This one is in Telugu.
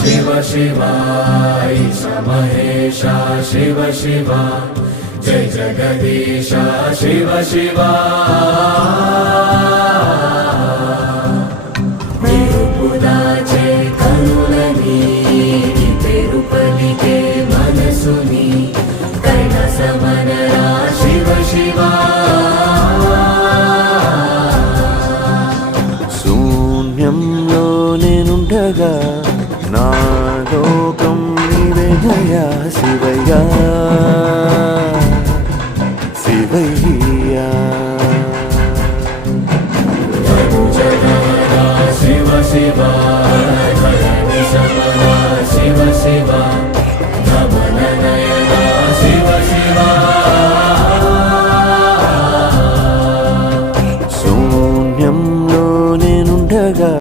शिव शिवा ईशा महेशा शिव शिवा जय जगदीशा शिव शिवा तिरुपुदाचे कनुलनी पेरु पलिके मनसुनी कैलासमनरा शिव शिवा శూన్యంలో నేనుండగా నా లోకం నీవేనయ్యా శివయ్యా శివయ్యా शिव शिवा